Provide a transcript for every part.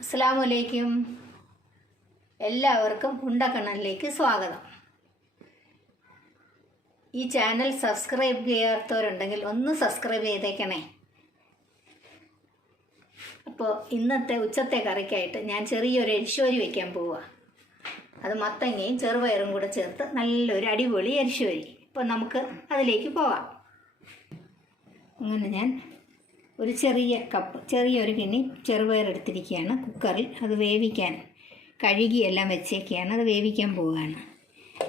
അസ്സലാമു അലൈക്കും. എല്ലാവർക്കും ഉണ്ടക്കണ്ണനിലേക്ക് സ്വാഗതം. ഈ ചാനൽ സബ്സ്ക്രൈബ് ചെയ്യാത്തവരുണ്ടെങ്കിൽ ഒന്ന് സബ്സ്ക്രൈബ് ചെയ്തേക്കണേ. അപ്പോൾ ഇന്നത്തെ ഉച്ചത്തെ കറിക്കായിട്ട് ഞാൻ ചെറിയൊരു എരിശ്ശേരി വയ്ക്കാൻ പോവുക. അത് മത്തങ്ങയും ചെറുപയറും കൂടെ ചേർത്ത് നല്ലൊരു അടിപൊളി എരിശ്ശേരി. ഇപ്പോൾ നമുക്ക് അതിലേക്ക് പോകാം. അങ്ങനെ ഞാൻ ഒരു ചെറിയൊരു കിണ്ണി ചെറുപയർ എടുത്തിരിക്കുകയാണ് കുക്കറിൽ. അത് വേവിക്കാൻ കഴുകിയെല്ലാം വെച്ചേക്കുകയാണ്. അത് വേവിക്കാൻ പോവുകയാണ്.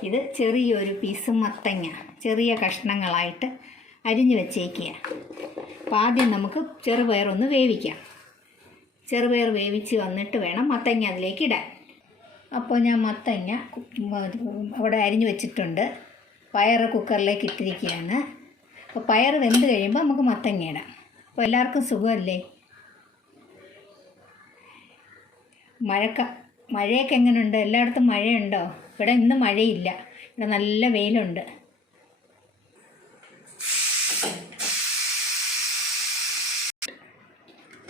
ഇത് ചെറിയൊരു പീസ് മത്തങ്ങ ചെറിയ കഷ്ണങ്ങളായിട്ട് അരിഞ്ഞു വെച്ചേക്കുക. അപ്പോൾ ആദ്യം നമുക്ക് ചെറുപയർ ഒന്ന് വേവിക്കാം. ചെറുപയർ വേവിച്ച് വന്നിട്ട് വേണം മത്തങ്ങ അതിലേക്ക് ഇടാൻ. അപ്പോൾ ഞാൻ മത്തങ്ങ അവിടെ അരിഞ്ഞു വെച്ചിട്ടുണ്ട്. പയർ കുക്കറിലേക്ക് ഇട്ടിരിക്കുകയാണ്. അപ്പോൾ പയർ വെന്ത് കഴിയുമ്പോൾ നമുക്ക് മത്തങ്ങ ഇടാം. അപ്പോൾ എല്ലാവർക്കും സുഖമല്ലേ? മഴയൊക്കെ എങ്ങനെയുണ്ട്? എല്ലായിടത്തും മഴയുണ്ടോ? ഇവിടെ ഇന്ന് മഴയില്ല. ഇവിടെ നല്ല വെയിലുണ്ട്.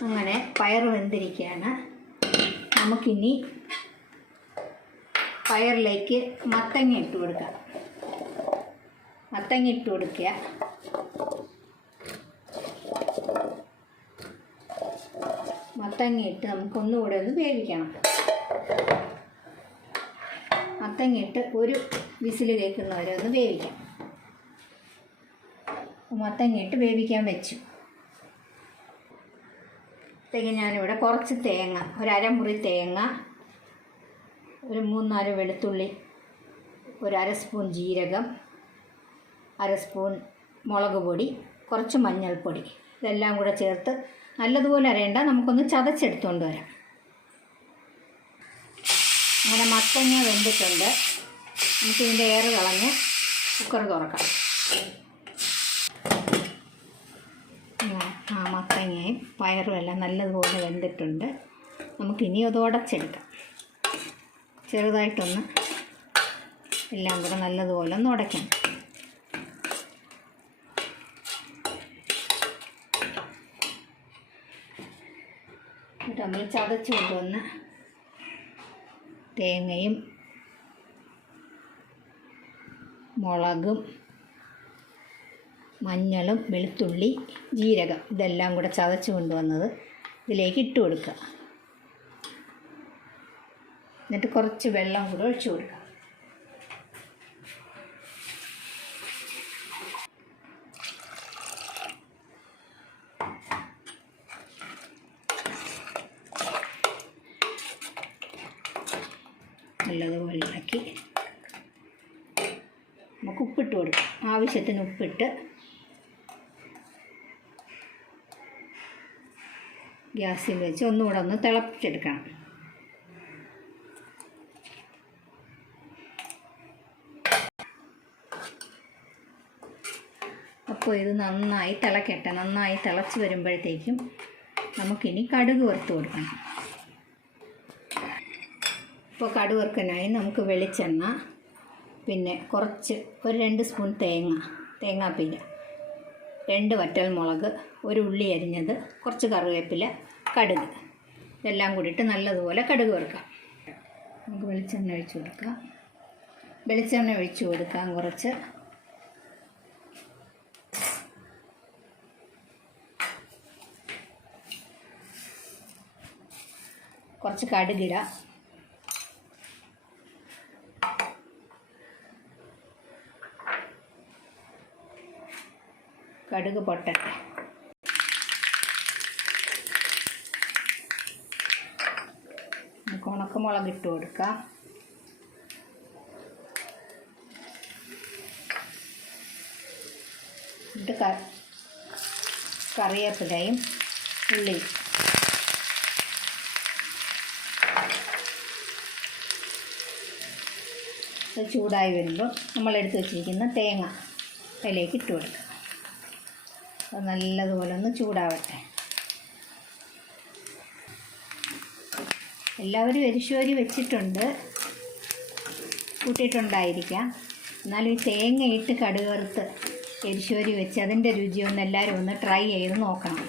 അങ്ങനെ പയർ വെന്തിരിക്കുകയാണ്. നമുക്കിനി പയറിലേക്ക് മത്തങ്ങ ഇട്ട് കൊടുക്കാം. മത്തങ്ങ ഇട്ട് കൊടുക്കുക. മത്തങ്ങ ഇട്ട് നമുക്കൊന്നുകൂടെ ഒന്ന് വേവിക്കണം. മത്തങ്ങ ഇട്ട് ഒരു വിസിൽ കേൾക്കുന്നവരെ ഒന്ന് വേവിക്കാം. മത്തങ്ങ ഇട്ട് വേവിക്കാൻ വെച്ചു. അപ്പോഴത്തേക്ക് ഞാനിവിടെ കുറച്ച് തേങ്ങ, ഒരു അരമുറി തേങ്ങ, ഒരു 3-4 വെളുത്തുള്ളി, ഒരു അര സ്പൂൺ ജീരകം, അര സ്പൂൺ മുളക് പൊടി, കുറച്ച് മഞ്ഞൾപ്പൊടി, ഇതെല്ലാം കൂടെ ചേർത്ത് നല്ലതുപോലെ അരയണ്ട, നമുക്കൊന്ന് ചതച്ചെടുത്തുകൊണ്ട് വരാം. അങ്ങനെ മത്തങ്ങ വെന്തിട്ടുണ്ട്. നമുക്കിതിൻ്റെ എയർ കളഞ്ഞ് കുക്കർ തുറക്കാം. മത്തങ്ങയും പയറും എല്ലാം നല്ലതുപോലെ വെന്തിട്ടുണ്ട്. നമുക്കിനി അത് ഉടച്ചെടുക്കാം. ചെറുതായിട്ടൊന്ന് എല്ലാം കൂടെ നല്ലതുപോലെ ഒന്ന് ഉടയ്ക്കണം. എന്നിട്ട് നമ്മൾ ചതച്ച് കൊണ്ടുവന്ന തേങ്ങയും മുളകും മഞ്ഞളും വെളുത്തുള്ളി ജീരകം ഇതെല്ലാം കൂടെ ചതച്ച് കൊണ്ടുവന്നത് ഇതിലേക്ക് ഇട്ട് കൊടുക്കുക. എന്നിട്ട് കുറച്ച് വെള്ളം കൂടെ ഒഴിച്ചു കൊടുക്കുക. നല്ലതുപോലെ ഇളക്കി നമുക്ക് ഉപ്പിട്ട് കൊടുക്കാം. ആവശ്യത്തിന് ഉപ്പിട്ട് ഗ്യാസിൽ വെച്ച് ഒന്നുകൂടെ ഒന്ന് തിളപ്പിച്ചെടുക്കണം. അപ്പോൾ ഇത് നന്നായി തിളക്കട്ടെ. നന്നായി തിളച്ച് വരുമ്പോഴത്തേക്കും നമുക്കിനി കടുക് വറുത്ത് കൊടുക്കണം. ഇപ്പോൾ കടുക് വറുക്കാനായി നമുക്ക് വെളിച്ചെണ്ണ, പിന്നെ കുറച്ച് ഒരു 2 സ്പൂൺ തേങ്ങാപ്പീര, 2 വറ്റൽമുളക്, ഒരു ഉള്ളി അരിഞ്ഞത്, കുറച്ച് കറിവേപ്പില, കടുക്, ഇതെല്ലാം കൂടിയിട്ട് നല്ലതുപോലെ കടുക് വറുക്കാം. നമുക്ക് വെളിച്ചെണ്ണ ഒഴിച്ച് കൊടുക്കാം. വെളിച്ചെണ്ണ ഒഴിച്ച് കൊടുക്കാം. കുറച്ച് കടുകിടാം. കടുക് പൊട്ടട്ടെ. നമുക്ക് ഉണക്കമുളക് ഇട്ട് കൊടുക്കാം. എന്നിട്ട് കറിവേപ്പിലയും ഉള്ളിയും ചൂടായി വരുമ്പോൾ നമ്മളെടുത്ത് വെച്ചിരിക്കുന്ന തേങ്ങ അതിലേക്ക് ഇട്ട് കൊടുക്കാം. അത് നല്ലതുപോലെ ഒന്ന് ചൂടാവട്ടെ. എല്ലാവരും എരിശ്ശേരി വെച്ചിട്ടുണ്ട്, കൂട്ടിയിട്ടുണ്ടായിരിക്കാം. എന്നാലും ഈ തേങ്ങയിട്ട് കടുക് വറുത്ത് എരിശ്ശേരി വെച്ച് അതിൻ്റെ രുചിയൊന്ന് എല്ലാവരും ഒന്ന് ട്രൈ ചെയ്ത് നോക്കണം.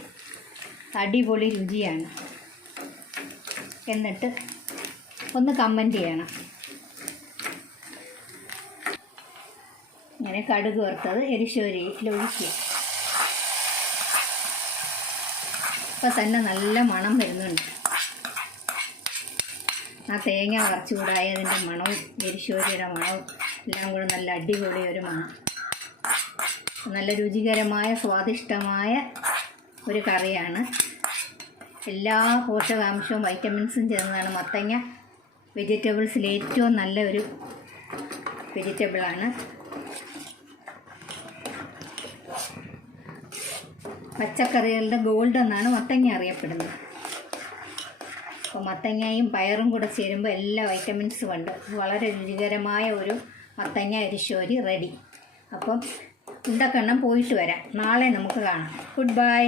അടിപൊളി രുചിയാണ്. എന്നിട്ട് ഒന്ന് കമൻറ്റ് ചെയ്യണം. ഇങ്ങനെ കടുക് വറുത്തത് എരിശ്ശേരിയിൽ ഒഴിക്കുക. ഇപ്പം തന്നെ നല്ല മണം വരുന്നുണ്ട്. ആ തേങ്ങ വറച്ചു കൂടായതിൻ്റെ മണവും എരിശ്ശേരിയുടെ മണവും എല്ലാം കൂടെ നല്ല അടിപൊളി ഒരു മണം. നല്ല രുചികരമായ സ്വാദിഷ്ടമായ ഒരു കറിയാണ്. എല്ലാ പോഷകാംശവും വൈറ്റമിൻസും ചേർന്നതാണ് മത്തങ്ങ. വെജിറ്റബിൾസിൽ ഏറ്റവും നല്ല ഒരു വെജിറ്റബിളാണ്. പച്ചക്കറികളുടെ ഗോൾഡ് എന്നാണ് മത്തങ്ങ അറിയപ്പെടുന്നത്. അപ്പോൾ മത്തങ്ങയും പയറും കൂടെ ചേരുമ്പോൾ എല്ലാ വൈറ്റമിൻസും ഉണ്ട്. വളരെ രുചികരമായ ഒരു മത്തങ്ങ എരിശ്ശേരി റെഡി. അപ്പം ഉണ്ടക്കണ്ണം പോയിട്ട് വരാം. നാളെ നമുക്ക് കാണാം. Good bye.